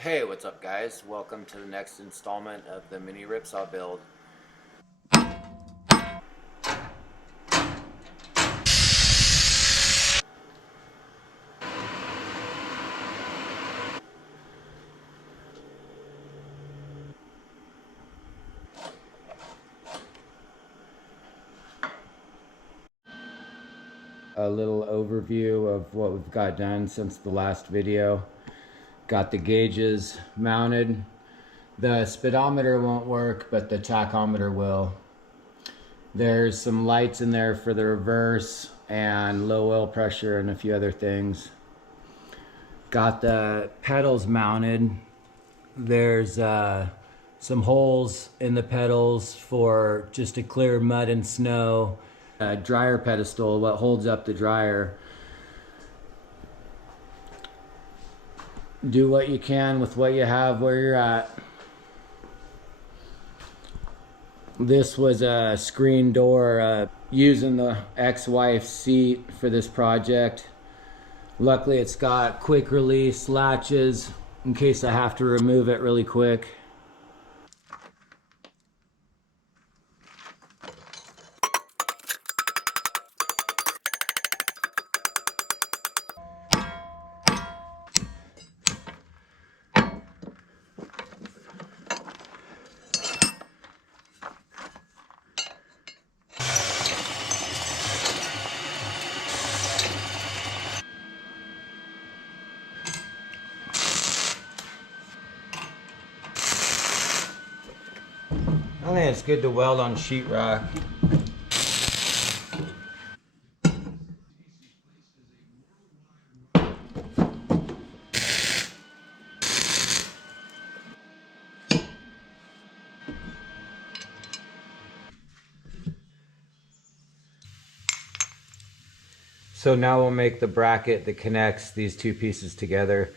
Hey, what's up guys? Welcome to the next installment of the mini Ripsaw build. A little overview of what we've got done since the last video. Got the gauges mounted. The speedometer won't work, but the tachometer will. There's some lights in there for the reverse and low oil pressure and a few other things. Got the pedals mounted. There's some holes in the pedals for just to clear mud and snow. A dryer pedestal, what holds up the dryer. Do what you can with what you have where you're at. This was a screen door, using the ex-wife's seat for this project. Luckily it's got quick release latches in case I have to remove it really quick. I think it's good to weld on sheetrock. So now we'll make the bracket that connects these two pieces together.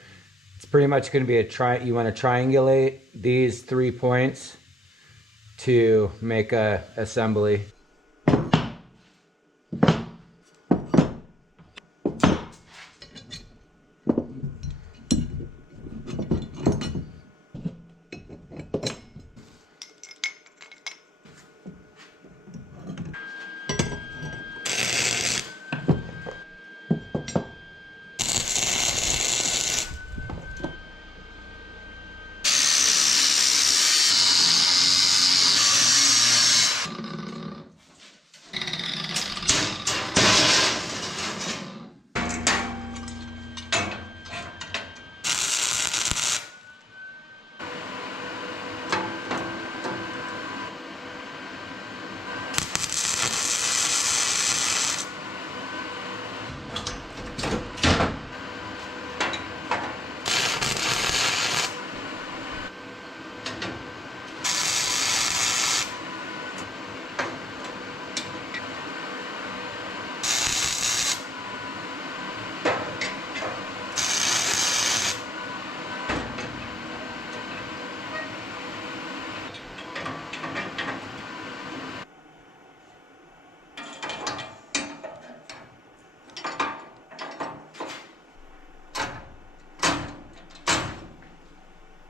It's pretty much going to be a you want to triangulate these 3 points to make a assembly.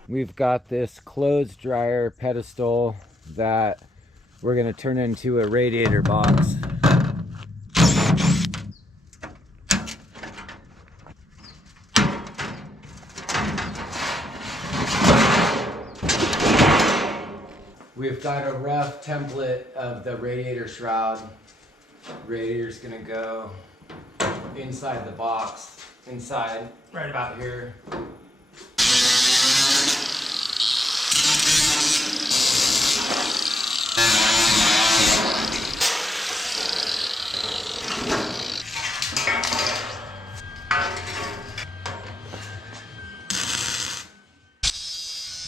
We've got this clothes dryer pedestal that we're going to turn into a radiator box. We've got a rough template of the radiator shroud. Radiator's going to go inside the box, inside, right about here.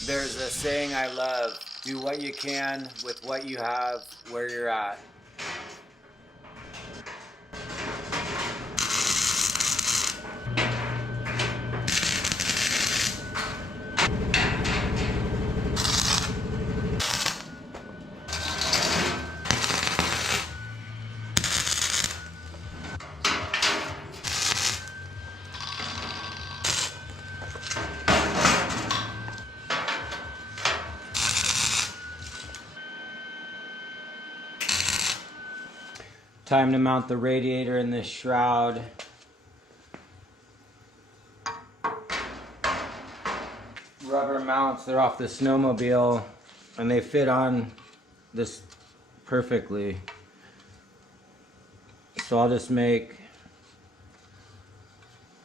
There's a saying I love, do what you can with what you have where you're at. time to mount the radiator in this shroud. Rubber mounts, they're off the snowmobile, and they fit on this perfectly. So I'll just make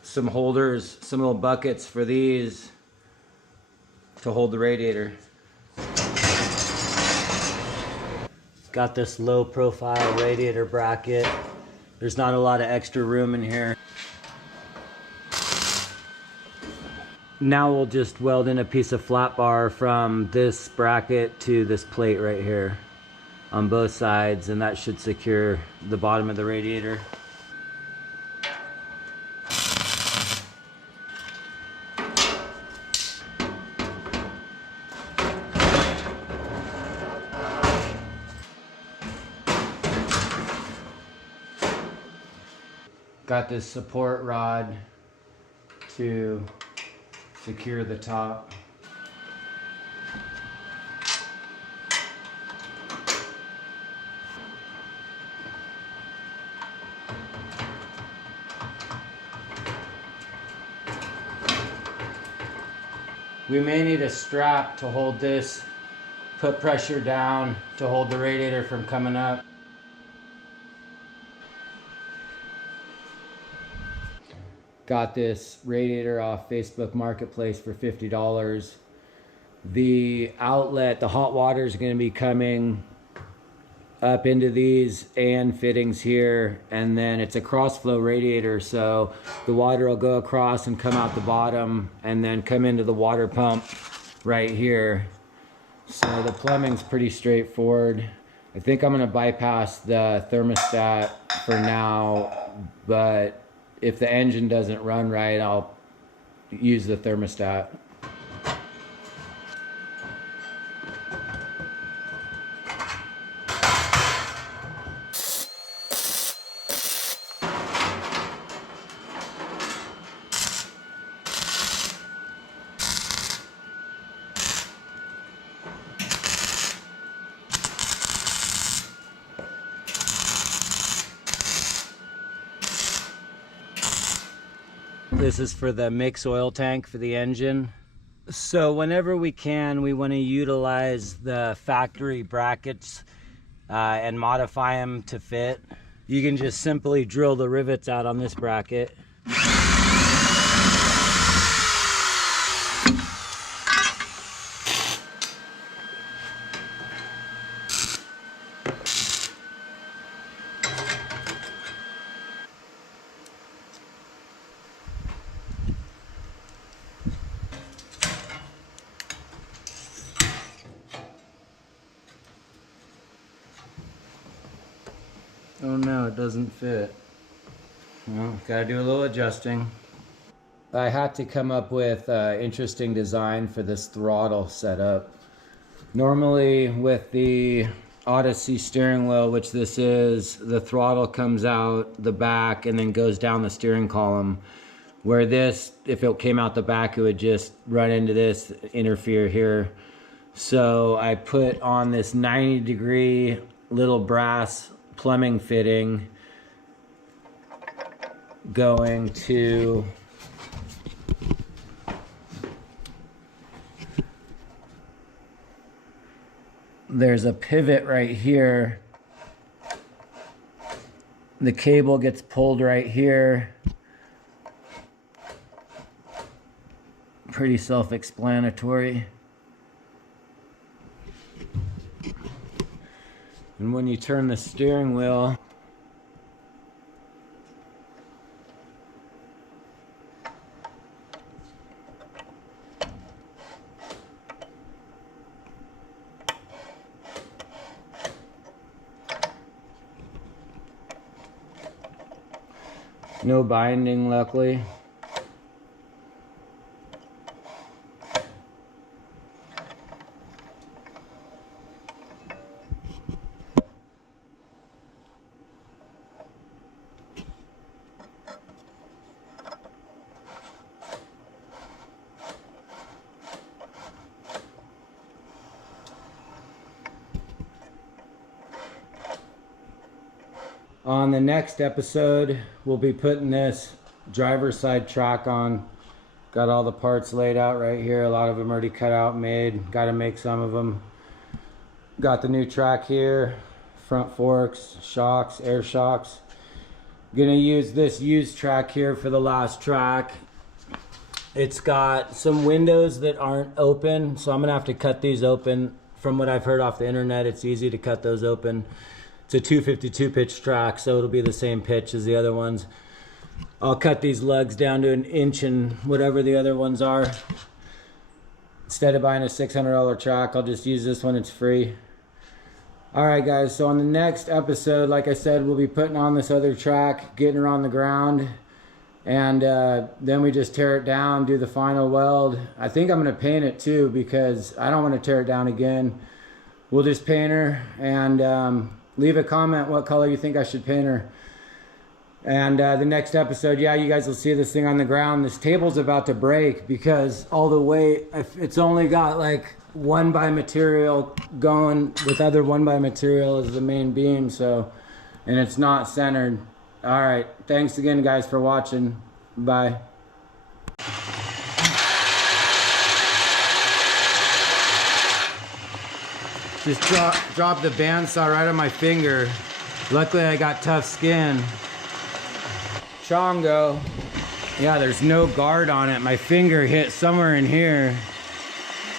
some holders, some little buckets for these to hold the radiator. Got this low profile radiator bracket. There's not a lot of extra room in here. Now we'll just weld in a piece of flat bar from this bracket to this plate right here on both sides, and that should secure the bottom of the radiator. Got this support rod to secure the top. We may need a strap to hold this, put pressure down to hold the radiator from coming up. Got this radiator off Facebook Marketplace for $50. The outlet, the hot water is going to be coming up into these and fittings here, and then it's a cross flow radiator, so the water will go across and come out the bottom and then come into the water pump right here. So the plumbing's pretty straightforward. I think I'm going to bypass the thermostat for now, but if the engine doesn't run right, I'll use the thermostat. This is for the mix oil tank for the engine. So whenever we can, we want to utilize the factory brackets and modify them to fit. You can just simply drill the rivets out on this bracket. Oh no, it doesn't fit. Well, gotta do a little adjusting. I had to come up with an interesting design for this throttle setup. Normally with the Odyssey steering wheel, which this is, the throttle comes out the back and then goes down the steering column. Where this, if it came out the back, it would just run into this, interfere here. So I put on this 90-degree little brass plumbing fitting going to there's a pivot right here. The cable gets pulled right here. Pretty self-explanatory. And when you turn the steering wheel, no binding, luckily. On the next episode, we'll be putting this driver's side track on. Got all the parts laid out right here. A lot of them already cut out, made. Got to make some of them. Got the new track here. Front forks, shocks, air shocks. Gonna use this used track here for the last track. It's got some windows that aren't open, so I'm gonna have to cut these open. From what I've heard off the internet, it's easy to cut those open. It's a 252 pitch track, so it'll be the same pitch as the other ones. I'll cut these lugs down to 1 inch and whatever the other ones are. Instead of buying a $600 track, I'll just use this one, it's free. Alright guys, so on the next episode, like I said, we'll be putting on this other track, getting her on the ground, and then we just tear it down, do the final weld. I think I'm going to paint it too, because I don't want to tear it down again. We'll just paint her, and leave a comment what color you think I should paint her. And the next episode, yeah, you guys will see this thing on the ground. This table's about to break because all the weight, it's only got like 1x material going with other 1x material as the main beam, so, and it's not centered. All right, thanks again guys for watching. Bye. Just dropped the bandsaw right on my finger. Luckily I got tough skin. Chongo. Yeah, there's no guard on it. My finger hit somewhere in here.